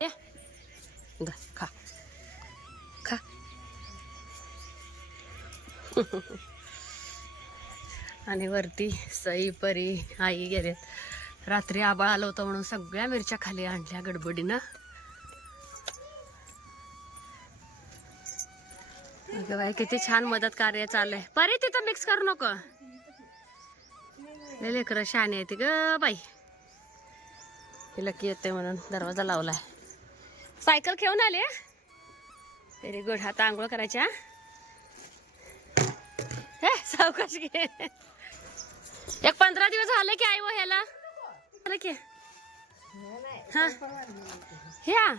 ये। खा। खा। आणि वरती सई परी आई गेलेत. रात्री आबाळ आलं होतं म्हणून सगळ्या मिरच्या खाली आणल्या गडबडीनं. अगं बाई किती छान मदत कार्य चाललंय. परी तिथं मिक्स करू नको. लय लेकरं शहाणी आहे ती ग बाई. लकी येते म्हणून दरवाजा लावलाय. सायकल घेऊन आले. व्हेरी गुड आता आंघोळ करायच्या. सावकाश घे. एक पंधरा दिवस झाले की आई व ह्याला. झालं की. हा. ह्या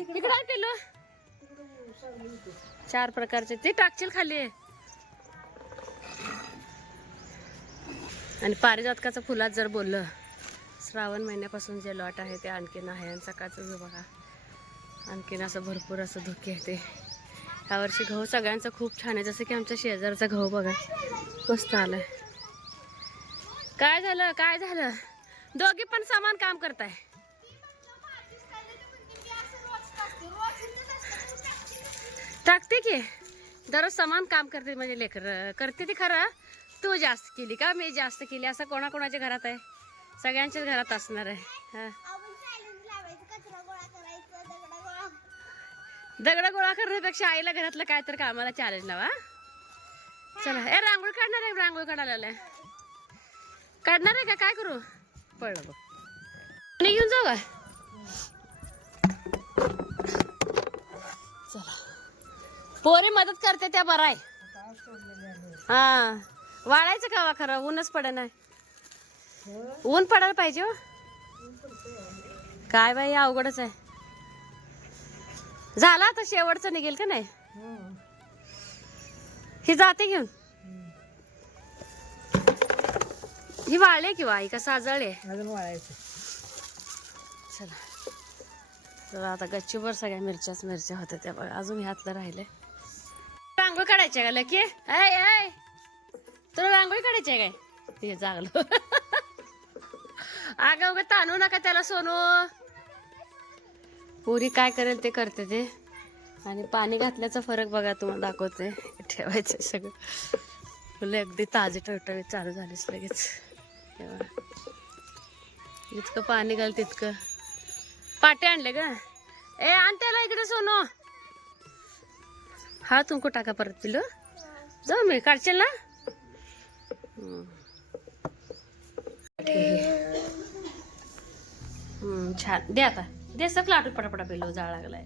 इकडे आहे चार प्रकारचे. ते टाकशील खाली. आणि पारिजातकाचं फुलात जर बोललं. श्रावण महिन्यापासून जे लॉट आहे ते आणखीन आहे आणि सकाळचं जो बघा. आणखीन असं भरपूर असं धुके आहे ते. यावर्षी गहू सगळ्यांचं खूप छान आहे. जसं की आमच्या शेजारचा गहू बघा. मस्त आलं काय झालं? काय झालं? दोघी पण समान काम करताय. टाकते की? दररोज समान काम करते म्हणजे लेकर. करते ती खरं. तू जास्त केली का? मी जास्त केली? असं कोणाकोणाच्या घरात आहे? सगळ्यांच्याच घरात असणार आहे. दगड गोळा. करण्यापेक्षा आईला घरातलं काय तर कामाला चॅलेंज लावा चला ए रांगोळी काढणार आहे रांगोळी काढायला. काढणार आहे का? काय करू? बघ. पाणी घेऊन जाऊ का? चला. पोरी मदत करते त्या बरं आहे हा. वाळायचं का वा खरं? ऊनच पड नाही ऊन पडायला पाहिजे हो. काय बाई अवघडच आहे. झाला आता शेवटचं निघेल का नाही? ही जाते घेऊन. ही वाळले किंवा आई का साजळे अजून वाळायचं. चला. तर आता गच्चीवर सगळ्या मिरच्याच मिरच्या होत्या त्या बघा. अजून ह्यातलं राहिले रांगोळी काढायची का लकी? तुला रांगोळी काढायची आहे काय? ते जागलो. अगं उगं ताणू नका त्याला सोनू. पुरी काय करेल ते करते ते. आणि पाणी घातल्याचा फरक बघा तुम्हाला दाखवते. ठेवायचं सगळं. फुले अगदी ताजे टवटवीत चालू झालीच लगेच. हे जितकं पाणी घाल तितकं. पाटे आणले ग. ए आण त्याला इकडे सोनो. हा तुमको टाका परत पिलो जाऊ मी काढशील ना? छान. दे आता. दे सगळं लाटून पटापटा पिलो जाळ लागलाय.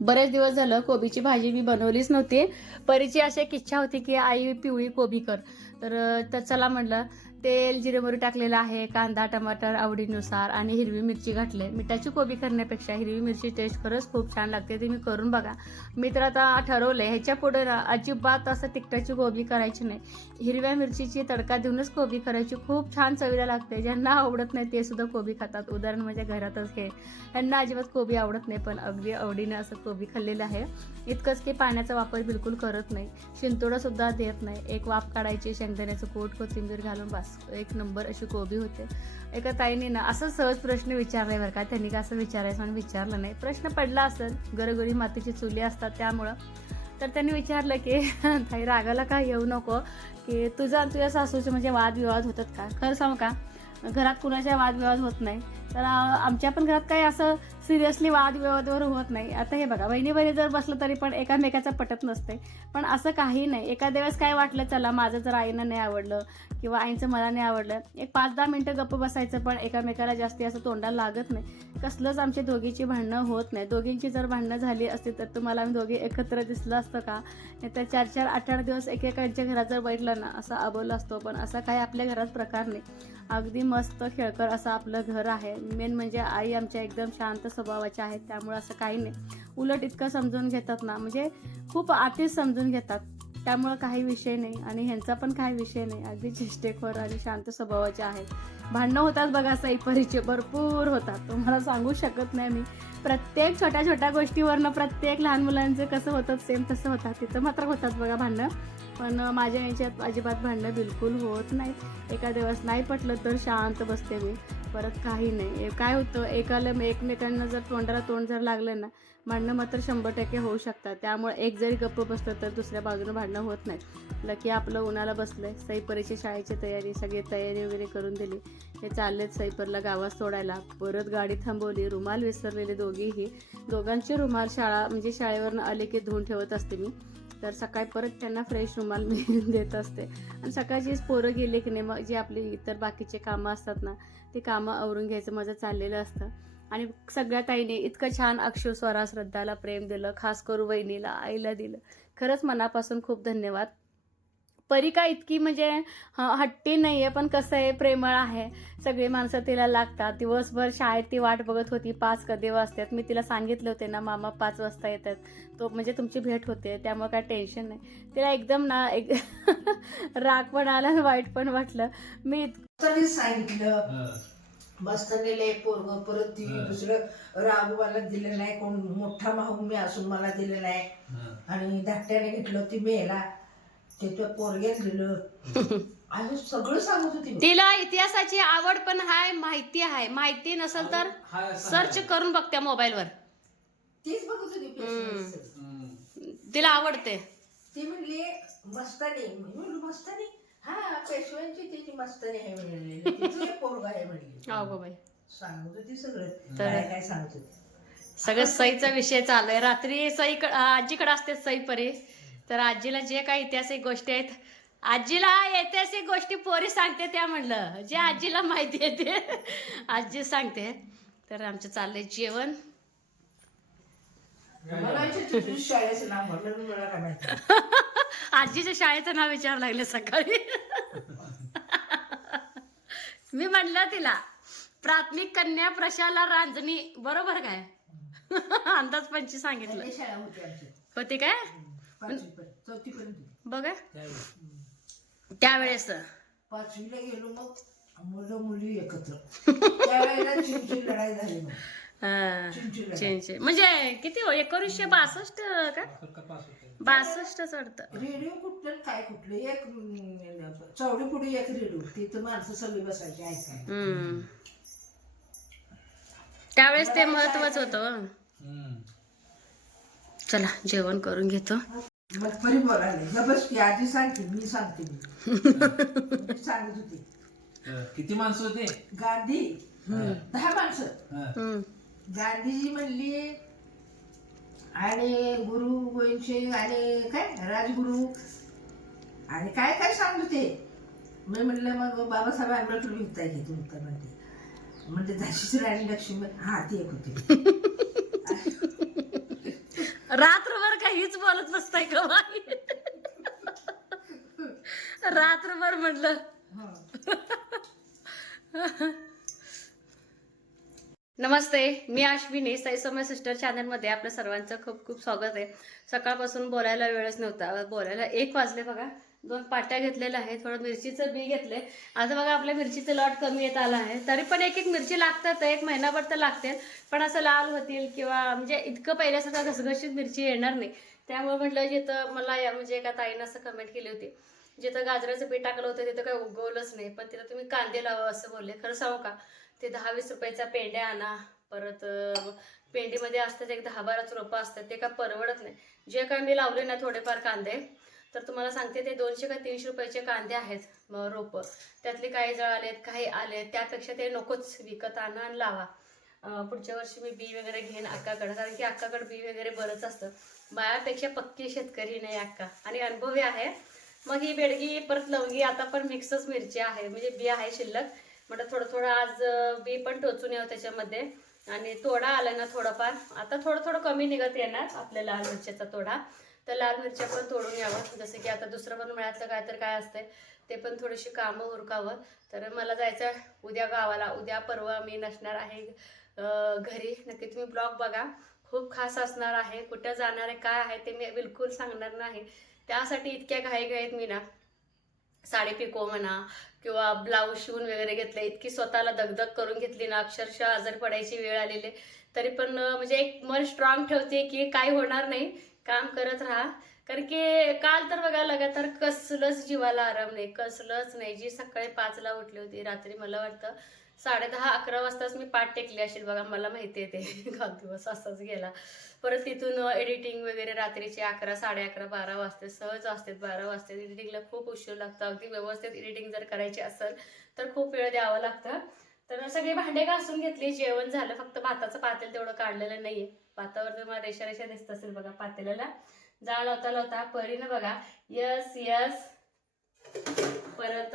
बरेच दिवस झालं कोबीची भाजी मी बनवलीच नव्हती. परीची अशी एक इच्छा होती की आई पिवळी कोबी कर. तर तर चला म्हटलं तेल जिरे टाकलेलं आहे कांदा टमाटर आवडीनुसार आणि हिरवी मिरची घातले मिठाची कोबी करण्यापेक्षा हिरवी मिरची टेस्ट खरंच खूप छान लागते ते मी करून बघा. मी तर आता ठरवलं ह्याच्या पुढे ना अजिबात असं तिखटाची कोबी करायची नाही. हिरव्या मिरचीची तडका देऊनच कोबी करायची खूप छान चवीला लागते. ज्यांना आवडत नाही ते सुद्धा कोबी खातात. उदाहरण म्हणजे घरातच हे. यांना अजिबात कोबी आवडत नाही पण अगदी आवडीने असं कोबी खाल्लेलं आहे. इतकंच की पाण्याचा वापर बिलकुल करत नाही. शिंतोडा सुद्धा देत नाही. एक वाफ काढायची शेंगदाण्याचं कोट कोथिंबीर घालून बस. एक नंबर अशी कोबी होते. एका ताईने ना असं सहज प्रश्न विचारलाय बरं का त्यांनी का असं विचारायचं म्हणून विचारलं नाही. प्रश्न पडला असेल घरोघरी मातीची चुली असतात त्यामुळं. तर त्यांनी विचारलं की ताई रागाला का येऊ नको? की तुझा तुझ्या सासूचे म्हणजे वादविवाद होतात का? खरं सांगू का? घरात कुणाच्या वादविवाद होत नाही. तर आमच्या पण घरात काही असं सिरियसली वादविवादावर होत नाही. आता हे बघा बहिणी बहिणी जर बसलं तरी पण एकामेकाचं पटत नसते. पण असं काही नाही. एखाद्या वेळेस काय वाटलं चला माझं जर आईनं नाही आवडलं किंवा आईचं मला नाही आवडलं एक पाच दहा मिनटं गप्प बसायचं पण एकामेकाला जास्ती असं तोंडाला लागत नाही. कसलंच आमची दोघीची भांडणं होत नाही. दोघींची जर भांडणं झाली असती तर तुम्हाला आम्ही दोघे एकत्र दिसलं असतं का? नाही तर चार चार आठ आठ दिवस एकेकांच्या घरात जर बैठलं ना असं अबोल असतो. पण असा काही आपल्या घरात प्रकार नाही. अगदी मस्त खेळकर असं आपलं घर आहे. मेन म्हणजे आई आमच्या एकदम शांत स्वभावाच्या आहेत त्यामुळे असं काही नाही. उलट इतकं समजून घेतात ना म्हणजे खूप आतीच समजून घेतात. त्यामुळं काही विषय नाही आणि ह्यांचा पण काही विषय नाही. अगदी चेष्टेखोर आणि शांत स्वभावाचे आहेत भांडणं होतात बघा सईपरीचे भरपूर होतात. तुम्हाला सांगू शकत नाही मी. प्रत्येक छोट्या छोट्या गोष्टीवरनं प्रत्येक लहान मुलांचं कसं होतं सेम तसं होतात. तिथं मात्र होतात बघा भांडणं. पण माझ्या यांच्यात अजिबात भांडणं बिलकुल होत नाहीत. एका दिवस नाही पटलं तर शांत बसते मी. परत काही नाही. काय होतं एकाला एकमेकांना जर तोंडाला तोंड जर लागलं ना भांडणं मात्र शंभर टक्के होऊ शकतात. त्यामुळे एक जरी गप्प बसलं तर दुसऱ्या बाजूनं भांडणं होत नाहीत. लकी आपलं उन्हाला बसलं आहे सईपरीची शाळेची तयारी सगळी तयारी वगैरे करून दिली. हे चाललेत सईपरला गावात सोडायला. परत गाडी थांबवली. रुमाल विसरलेले दोघेही. दोघांचे रुमाल शाळा म्हणजे शाळेवरनं आले की धुवून ठेवत असते मी. तर सकाळी परत त्यांना फ्रेश रुमाल मी देत असते. आणि सकाळचीच पोरं गेले की नाही मग जे आपली इतर बाकीचे कामं असतात ना ते कामं आवरून घ्यायचं माझं चाललेलं असतं. आणि सगळ्या ताईने इतकं छान अक्षर स्वरा श्रद्धाला प्रेम दिलं खास करून वहिनीला आईला दिलं. खरंच मनापासून खूप धन्यवाद. परी का इतकी म्हणजे ह- हट्टी नाही आहे पण कसं आहे प्रेमळ आहे. सगळी माणसं तिला लागतात. दिवसभर शाळेत ती वाट बघत होती. पाच कधी वाजतात. मी तिला सांगितले होते ना मामा पाच वाजता येतात. तो म्हणजे तुमची भेट होते. त्यामुळे काय टेन्शन नाही. तिला एकदम ना एक राग पण आला आणि वाईट पण वाटलं. मी इत- तरी सांगितलं. मस्त नेले पोरग परत ती. दुसरं राघवाला दिलं नाही. कोण मोठा भाऊ मी असून मला दिलं नाही. आणि धाकट्याने घेतलं ती मेला ते तो पोरग्यात दिलं आणि सगळं सांगत होती मी. तिला इतिहासाची आवड पण आहे माहिती आहे माहिती नसेल तर सर्च करून बघत्या मोबाईलवर. तीच बघत होती. तिला आवडते. ती म्हणली मस्तानी. मी म्हणलो मस्तानी? हा पेशव्यांची तिची मस्तानी आहे म्हणली. तिचं एक पोरगा आहे म्हणली. बाई. सांगत होती सगळं. तर- काय काय सांगत होती? सगळं सईचा विषय चालू आहे. रात्री सई आजीकडे असते सई परी तर आजीला जे काही ऐतिहासिक गोष्टी आहेत आजीला ऐतिहासिक गोष्टी पोरी सांगते त्या म्हणलं. जे आजीला माहिती आहे ते आजी सांगते. तर आमचं चाललंय जेवण. आजीच्या शाळेचं नाव विचार लागले सकाळी. मी म्हणलं तिला प्राथमिक कन्या प्रशाला रांजणी बरोबर काय? अंदाज पंची सांगितलं होती काय? पाचवीपर्यंत चौथीपर्यंत होती. बघा. त्यावेळेस. पाचवीला गेलो मग मुलं मुली एकत्र. त्यावेळेला चिंची लढाई झाली मग. हा, चिंची लढाई. चेंज म्हणजे किती हो? एकोणीसशे बासष्ट का? बासष्टच वाटतं रेडिओ कुठलं आणि काय कुठलं? एक अं, चौडी पुढे एक रेडिओ. तिथं माणसं सगळी बसायची ऐकाय हम्म. त्यावेळेस ते महत्वाचं होतं चला जेवण करून घेतो. मग परी बोलायला. "जा बस की आजी सांगते मी सांगते. मी सांगत होती. किती माणसं होते? गांधी. दहा माणसं. गांधीजी म्हणली आणि गुरु गोविंदसिंग आणि काय? राजगुरू. आणि काय काय सांगत होते? मी म्हणलं मग बाबासाहेब आंबेडकर विकताय की तुमचं म्हणते म्हणजे झाशीची राणी लक्ष्मी. हा ती एक होती. रात्रभर काहीच बोलत नसताय का बाई. रात्रभर म्हटलं नमस्ते मी अश्विनी साई समय सिस्टर चॅनलमध्ये आपल्या सर्वांचं खूप खूप स्वागत आहे. सकाळपासून बोलायला वेळच नव्हता बोलायला एक वाजले बघा. दोन पाट्या घेतलेल्या आहेत थोडं मिरचीचं बी घेतले आता बघा आपल्या मिरचीचं लॉट कमी येत आला आहे. तरी पण एक एक मिरची लागतात एक महिनाभर तर लागते पण असं लाल होतील किंवा म्हणजे इतकं पहिल्यासारखं घसघशीत मिरची येणार नाही. त्यामुळे म्हटलं जिथं मला या म्हणजे एका ताईनं असं कमेंट केली होती. जिथं गाजराचं पीठ टाकलं होतं तिथं काही उगवलंच नाही. पण तिथं तुम्ही कांदे लावा असं बोलले. खरं सांगू का? ते दहा वीस रुपयाचा पेंड्या आणा. परत पेंडीमध्ये असतात एक दहा बाराच रोपं असतात ते का परवडत नाही. जे काय मी लावले ना थोडेफार कांदे तर तुम्हाला सांगते ते दोनशे का तीनशे रुपयाचे कांदे आहेत रोपं. त्यातले काही जळालेत काही आले त्यापेक्षा ते नकोच विकत आणा आणि लावा. पुढच्या वर्षी मी बी वगैरे घेईन अक्काकडं कारण की अक्काकडं बी वगैरे बरंच असतं. बायापेक्षा पक्की शेतकरी नाही अक्का. आणि अनुभवी आहे. मग ही बेडगी परत लवंगी आता पण मिक्सच मिरची आहे म्हणजे बी आहे शिल्लक. म्हटलं थोडं थोडं आज बी पण टोचून यावं त्याच्यामध्ये. आणि तोडा आला ना थोडंफार. आता थोडं थोडं कमी निघत येणार आपल्या लाल मिरच्याचा तोडा. तर लाल मिरच्या पण तोडून यावं जसं की आता दुसरं पण मिळायचं काय तर काय असतंय ते पण थोडीशी कामं उरकावं. तर मला जायचं आहे उद्या गावाला. उद्या परवा मी नसणार आहे घरी. नक्की तुम्ही ब्लॉग बघा. खूप खास असणार आहे. कुठं जाणार आहे काय आहे ते मी बिलकुल सांगणार नाही. त्यासाठी इतक्या घाईघाईत मी ना साडी पिको म्हणा किंवा ब्लाऊज शिवून वगैरे घेतलं इतकी स्वतःला दगदग करून घेतली ना अक्षरशः आजार पडायची वेळ आलेली. तरी पण म्हणजे एक मन स्ट्रॉंग ठेवते की काय होणार नाही. काम करत राहा. कारण की काल तर बघा लगातार कसलंच जीवाला आराम नाही कसलंच नाही. जी सकाळी पाचला उठली होती रात्री मला वाटतं साडे दहा अकरा वाजताच मी पाठ टेकली असेल बघा मला माहिती आहे ते. काल दिवस असाच गेला. परत तिथून एडिटिंग वगैरे रात्रीचे अकरा साडे अकरा बारा वाजते सहज असतात बारा वाजते. एडिटिंगला खूप उशीर लागतो. अगदी व्यवस्थित एडिटिंग जर करायची असेल तर खूप वेळ द्यावा लागतं. तर सगळी भांडे घासून घेतली जेवण झालं फक्त भाताचं पातेल तेवढं काढलेलं नाहीये. भातावर तर रेषा रेषा दिसत असेल बघा पातेल्याला. जाळ लावता लावता परीनं बघा यस यस. परत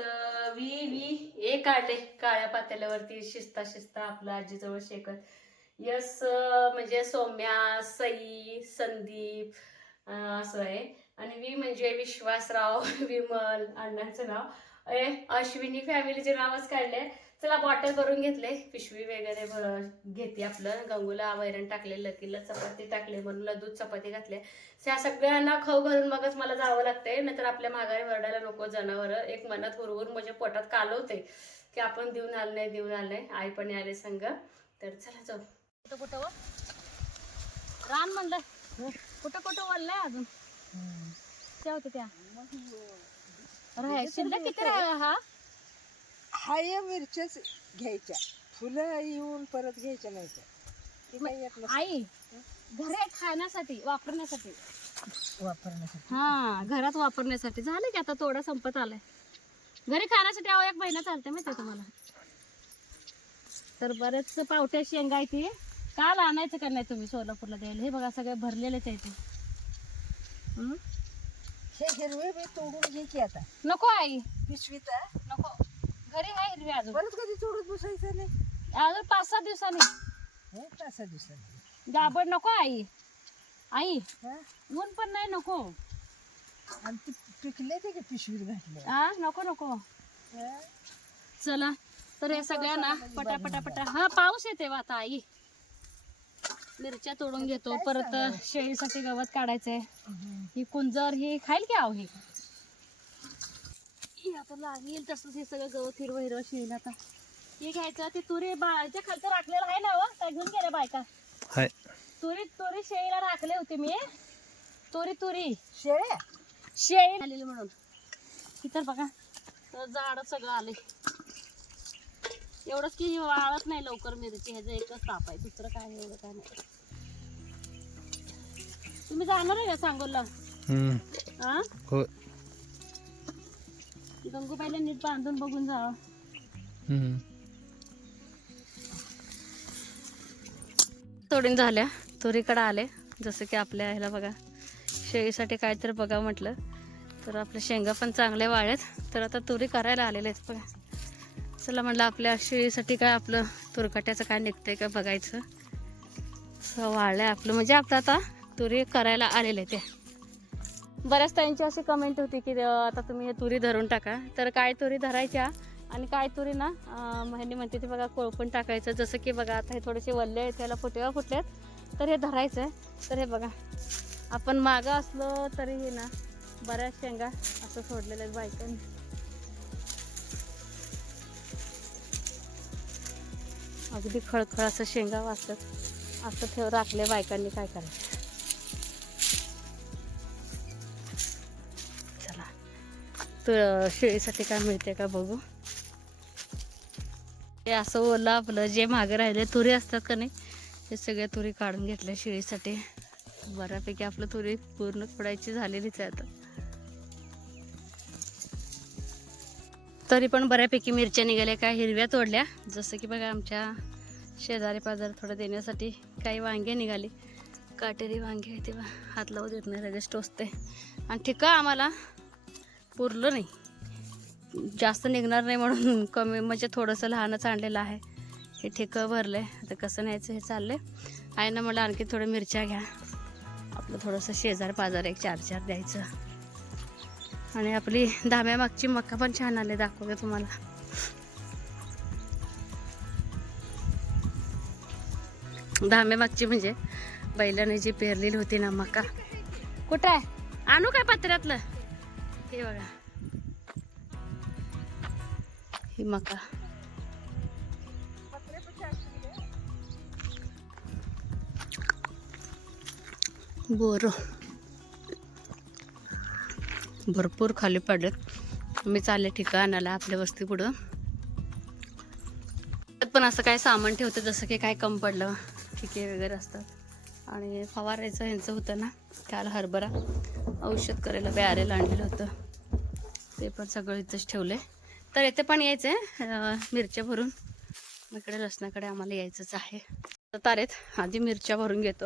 वी वी ए काढले काळ्या पातेल्यावरती शिस्ता शिस्ता आपलं आजीजवळ शेकत. यस म्हणजे सौम्या सई संदीप असं आहे. आणि वी म्हणजे विश्वासराव विमल अण्णांचं नाव. ए अश्विनी फॅमिलीचे नावच काढले. चला बॉटल भरून घेतले. पिशवी वगैरे भर- घेते आपलं. गंगूला वैरण टाकले लकीला चपाती टाकले म्हणून दूध चपाती घातले. त्या सगळ्यांना खाऊ घालून मगच मला जावं लागतंय. नाहीतर आपल्या माघारी वरडायला नको जनावर. एक मनात हुरहुर म्हणजे पोटात कालवते की आपण देऊन आलं नाही देऊन आलं नाही. आई पण आले संग. तर चला जाऊ. कुठं कुठं? रान म्हणलं. कुठं कुठं वळलंय अजून? त्या होत्या त्या. शिल्लक किती राहा हा? हाय मिरच्याच घ्यायच्या. फुलं येऊन परत घ्यायच्या नाही ते काही येत आई घरी खाण्यासाठी वापरण्यासाठी. वापरण्यासाठी. हा घरात वापरण्यासाठी. झालं की आता थोडा संपत आलाय. घरी खाण्यासाठी अहो एक महिना चालते माहिती तुम्हाला. तर बरेच पावट्या शेंगा आहे ती. काल आणायचं का नाही तुम्ही सोलापूरला द्यायला? हे बघा सगळे भरलेलेच आहे ते. हं? हे हिरवे बी तोडून घे की आता. नको आई. पिशवीत नको. घरी आहे हिरवी अजून. परत कधी तोडत बसायचं नाही. अजून पाच सहा दिवसांनी. हे तासा दिवसात गाबड नको आई. आई हा? ऊन पण नाही नको. आणि ते पिकले ते की पिशवीत घातले? हा नको नको. हा? चला तर हे सगळ्यांना पटा पटा पटा हा पाऊस येते बा आता आई. मिरच्या तोडून घेतो परत शेळीसाठी गवत काढायचंय. ही कुंजर ही खाईल की आहो ही? ही आता लागेल तसंच हे सगळं गवत हिरवं हिरवं शेळीला आता. हे घ्यायचं ते तुरी बाळाच्या खालचं राखलेलं आहे ना हो काय घेऊन गेले बायका. हाय. तुरी तुरी शेळीला राखले होते मी. तुरी तुरी. शेळ्या शेळी आलेली म्हणून. इतर बघा तर झाड सगळं आले एवढंच की वाळत नाही लवकर मिरची ह्याचं एकच ताप आहे. दुसरं काय नाही एवढं काय नाही. तुम्ही जाणार आहे का सांगोला हा हो गंगूबाईला नीट बांधून बघून जावं. तोडून झाल्या. तुरीकडे आले. जसं की आपल्या ह्याला बघा शेळीसाठी काय तर बघा म्हटलं. तर आपल्या शेंगा पण चांगल्या वाळ्यात तर आता तुरी करायला आलेले आहेत बघा. चला म्हटलं आपल्या शेळीसाठी काय आपलं तुरकट्याचं काय निघतंय का बघायचं. असं वाळलंय आपलं. म्हणजे आपलं आता तुरी करायला आलेले ते. बऱ्याच त्यांची अशी कमेंट होती की आता तुम्ही हे तुरी धरून टाका. तर काय तुरी धरायच्या आणि काय तुरी ना महिने म्हणते ते बघा कोळपण टाकायचं. जसं की बघा आता हे थोडेसे वल्ले आहेत त्याला फुटेवा फुटल्यात तर हे धरायचं आहे तर हे बघा आपण मागं असलो तरी हे ना बऱ्याच शेंगा असं सोडलेल्या आहेत बायकांनी. अगदी खळखळ असं शेंगा वाचतात असं ठेव राखले बायकांनी काय करायचं? तर शेळीसाठी काय मिळते का बघू? हे असं ओलं आपलं जे मागे राहिले तुरी असतात का नाही? ते सगळ्या तुरी काढून घेतल्या शेळीसाठी. बऱ्यापैकी आपलं तुरी पूर्ण फोडायची झालेलीच आहे आता. तरी पण बऱ्यापैकी मिरच्या निघाल्या काय हिरव्या तोडल्या. जसं की बघा आमच्या शेजारी पाजार थोडं देण्यासाठी काही वांगे निघाली. काटेरी वांगे ते हात लावू देत नाही लगेच टोचते. आणि ठीक आम्हाला. पुरलं नाही. जास्त निघणार नाही म्हणून कमी म्हणजे थोडंसं लहानच आणलेलं आहे. हे ठेकं भरलं आहे आता कसं न्यायचं हे चाललं आहे आहे ना मला आणखी थोडं मिरच्या घ्या. आपलं थोडंसं शेजार पाजार एक चार चार द्यायचं. आणि आपली धाम्या मागची मक्का पण छान आले दाखवते तुम्हाला. धाम्या मागची म्हणजे बैलाने जी पेरलेली होती ना मका. कुठं आहे? आणू काय पत्र्यातलं? हे बघा. हे मका. बोर. भरपूर खाली पडत मी चालले ठिकाणाला आपल्या वस्ती पुढं. पण असं काय सामान ठेवतं जसं की काय कम पडलं ठिके वगैरे असतात. आणि फवारायचं ह्यांचं होतं ना काल हरभरा. औषध करायला बॅरेल आणलेलं होतं. ते पण सगळं इथंच ठेवलंय तर इथे पण यायचं आहे मिरच्या भरून. इकडे लसणाकडे आम्हाला यायचंच आहे. तर तारेत आधी मिरच्या भरून घेतो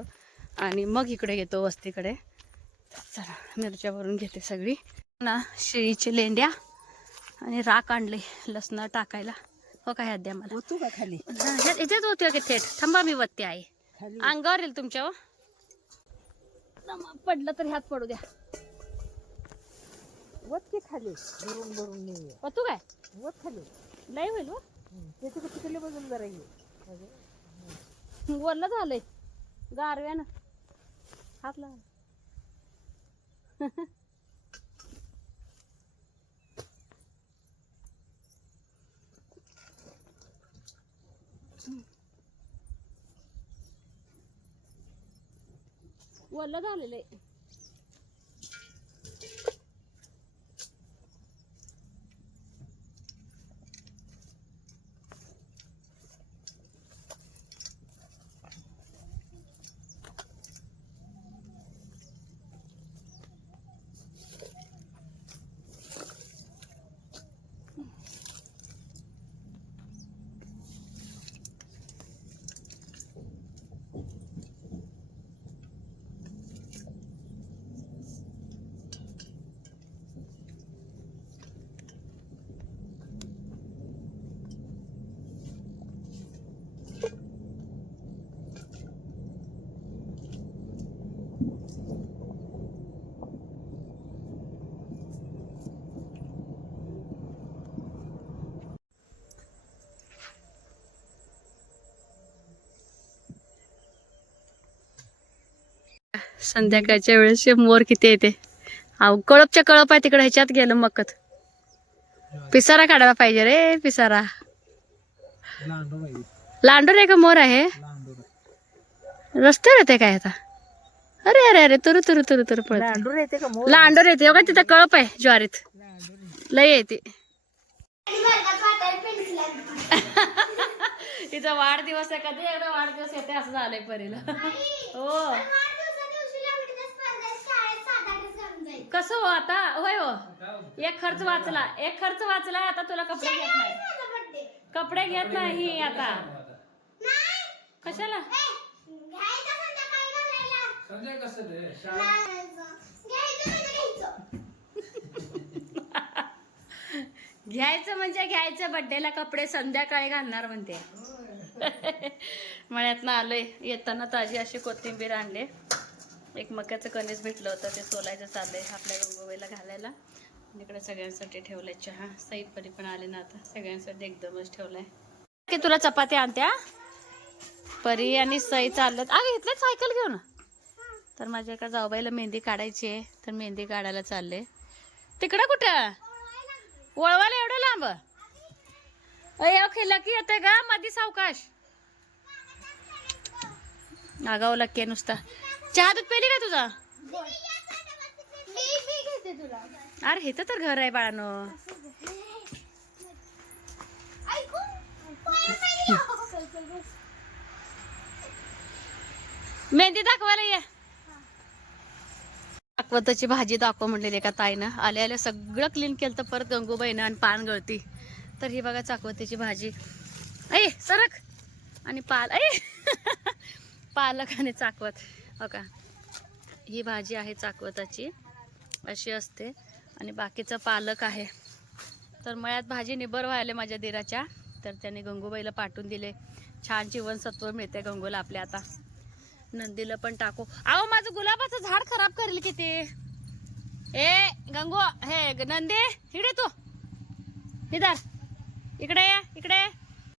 आणि मग इकडे घेतो वस्तीकडे. चला मिरच्या भरून घेते सगळी. ना शेळीचे लेंड्या आणि राख आणले लसणं टाकायला. हो काय द्या मला. होतो का खाली? ह्याच्यात होती का थेट थांबा मी वत्ती आहे. खाली. अंगावर येईल तुमच्या हो. पडलं तर ह्यात पडू द्या. वत की खाली? भरून भरून नाही तू काय? वत खाली. लय होईल हो. त्याचं कसं तिकडे बघून जरा ये. वरलं झालंय. गारव्यानं. हात लावा. वरलं झालेलं आहे. संध्याकाळच्या वेळेस हे मोर किती येते अहो कळपच्या कळप आहे तिकडे ह्याच्यात गेलं मकत. पिसारा काढायला पाहिजे रे पिसारा. लांडोर आहे का मोर आहे? रस्त्यावर येते काय आता? अरे अरे अरे तुरु तुरु तुरु तुरु पळत. लांडूर येते का मोर? लांडोर येते. बघा तिथं कळप आहे ज्वारीत. लय येते तिचा वाढदिवस आहे कधी एकदा वाढदिवस येते असं झालंय परीला. हो. कसं हो आता? होय हो. एक खर्च वाचला. एक खर्च वाचला आता तुला कपडे घेत नाही. कपडे घेत नाही आता. कशाला? शाळेत घ्यायचं म्हणजे घ्यायचं. बड्डेला कपडे संध्याकाळी घालणार म्हणते. मळ्यातनं आलोय. येताना ताजी अशी कोथिंबीर आणले. एक मक्याचं कणीस भेटलं होतं ते सोलायचं आहे आपल्या गंगोबाईला घालायला. इकडे सगळ्यांसाठी ठेवलाय चहा. सईद परी पण आले ना आता. सगळ्यांसाठी एकदमच ठेवलाय. की तुला चपाती आणत्या? परी आणि सई चाललं अगं घेतलं सायकल घेऊन. तर माझ्या एका जाऊबाईला मेहंदी काढायची आहे. तर मेहंदी काढायला चालले तिकडं कुठं? वळवायला एवढं लांब? अय ओके लकी येते का मधी सावकाश. आगाव लकी आहे नुसता. चहा दूध पेली का तुझा? अरे हे तर घर आहे बाळानो. मेहंदी दाखवायला ये. दाखवताची भाजी दाखव म्हणलेली एका ताईनं. आले आले सगळं क्लीन केलं तर परत गंगूबाईनं आणि पान गळती. तर ही बघा चाकवतीची भाजी. ऐ सरक. आणि पाल ऐ पालक आणि चाकवत. हो का ही भाजी आहे चाकवताची अशी असते. आणि बाकीचं पालक आहे. तर मळ्यात भाजी निबर व्हायला माझ्या दिराच्या. तर त्याने गंगूबाईला पाठवून दिले. छान जीवनसत्व मिळते गंगूला आपल्या आता. नंदीला पण टाकू. अहो माझं गुलाबाचं झाड खराब करेल किती? ए गंगू हे ग- नंदी इकडे तू. निदार इकडे या इकडे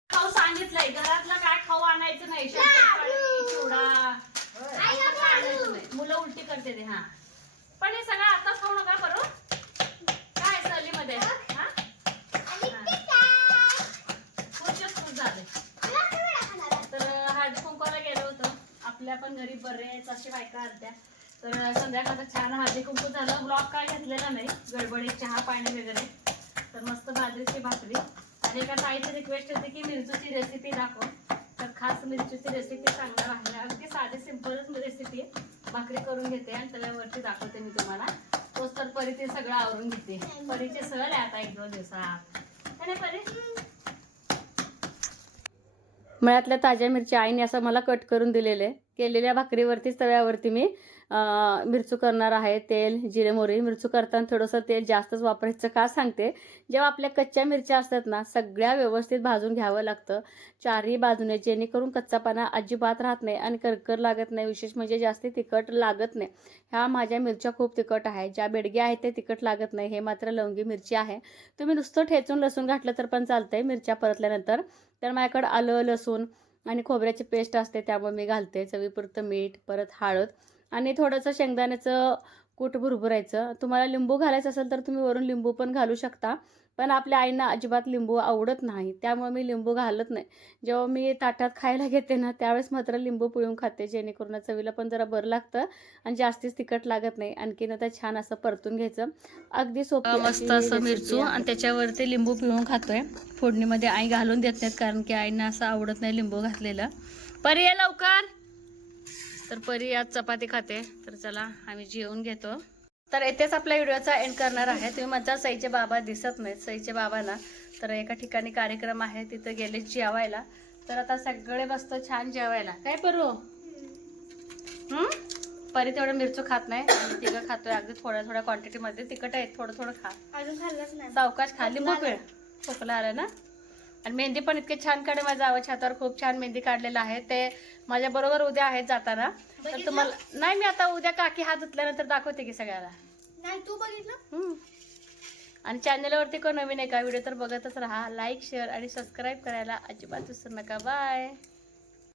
खाऊ सांगितलंय. घरातलं काय खाऊ आणायचं नाही. चिवडा आणायचं उलटी करते ते हा. पण हे सगळं आताच खाऊ नका बरोबर काय सहलीमध्ये? हा? तर हळदी कुंकवाला गेलो होतो. आपल्या पण घरी बरेच असे बायका अर्ध्या तर संध्याकाळचा छान हळदी कुंकू झालं. ब्लॉक काय घेतलेला नाही. गडबडीत चहा पाणी वगैरे. तर मस्त बाजरीची भाकरी. आणि एका ताईची रिक्वेस्ट होती की मिरजूची रेसिपी दाखव. खास मिरचीची रेसिपी सांगणार आहे. अगदी साधी सिंपलच रेसिपी भाकरी करून घेते आणि तव्यावरती दाखवते मी तुम्हाला. तोच तर परी ते सगळं आवरून घेते. परीचे सहल आहे आता एक दोन दिवसात. परी? मळ्यातल्या ताज्या मिरच्या आईने असं मला कट करून दिलेले. केलेल्या भाकरीवरतीच तव्यावरती मी मिरचू करणार आहे तेल जिरे मोहरी. मिरचू करताना थोडंसं तेल जास्तच वापरायचं का सांगते. जेव्हा आपल्या कच्च्या मिरच्या असतात ना सगळ्या व्यवस्थित भाजून घ्यावं लागतं. चारही बाजूने जेणेकरून कच्चापणा अजिबात राहत नाही आणि करकर लागत नाही. विशेष म्हणजे जास्त तिखट लागत नाही. ह्या माझ्या मिरच्या खूप तिखट आहे. ज्या बेडग्या आहेत ते तिखट लागत नाही. हे मात्र लवंगी मिरची आहे. तुम्ही नुसतं ठेचून लसूण घातलं तर पण चालतंय मिरच्या परतल्यानंतर. तर माझ्याकडं आलं लसूण आणि खोबऱ्याची पेस्ट असते त्यामुळे मी घालते. चवीपुरतं मीठ परत हळद. आणि थोडंसं शेंगदाण्याचं कूट भुरभुरायचं. तुम्हाला लिंबू घालायचं असेल तर तुम्ही वरून लिंबू पण घालू शकता. पण आपल्या आईंना अजिबात लिंबू आवडत नाही. त्यामुळे मी लिंबू घालत नाही. जेव्हा मी ताटात खायला घेते ना त्यावेळेस मात्र लिंबू पिळून खाते. जेणेकरून चवीला पण जरा बरं लागतं आणि जास्तीच तिखट लागत नाही. आणखीन आता छान असं परतून घ्यायचं. अगदी सोपं मस्त असं मिरचू आणि त्याच्यावरती लिंबू पिळून खातोय. फोडणीमध्ये आई घालून देत नाहीत कारण की आईंना असं आवडत नाही लिंबू घातलेलं. परी ये लवकर. तर परी आज चपाती खाते. तर चला आम्ही जेवून घेतो. तर येथेच आपल्या व्हिडिओचा एंड करणार आहे. तुम्ही म्हणता सईचे बाबा दिसत नाहीत. सईचे बाबा ना. तर एका ठिकाणी कार्यक्रम आहे. तिथं गेले जेवायला. तर आता सगळे बसतो छान जेवायला. काय परू? हम्म? परी तेवढं मिरचू खात नाही. आम्ही तिघं खातोय. अगदी थोड्या थोड्या क्वांटिटीमध्ये तिखट आहे. थोडं थोडं खा. अजून खाल्लंच नाही. सावकाश खा लिंबू पिळ खोकला आला ना? आणि मेहंदी पण इतके छान काढे माझ्या आवाज हातावर खूप छान मेहंदी काढलेला आहे. ते माझ्या बरोबर उद्या आहेत जाताना. तर? तुम्हाला नाही मी आता उद्या काकी हात धुतल्यानंतर दाखवते की सगळ्याला. नाही तू बघितलं. आणि चॅनलवरती कोण नवीन आहे का? व्हिडिओ तर बघतच राहा. लाईक शेअर आणि सबस्क्राईब करायला अजिबात विसरू नका. बाय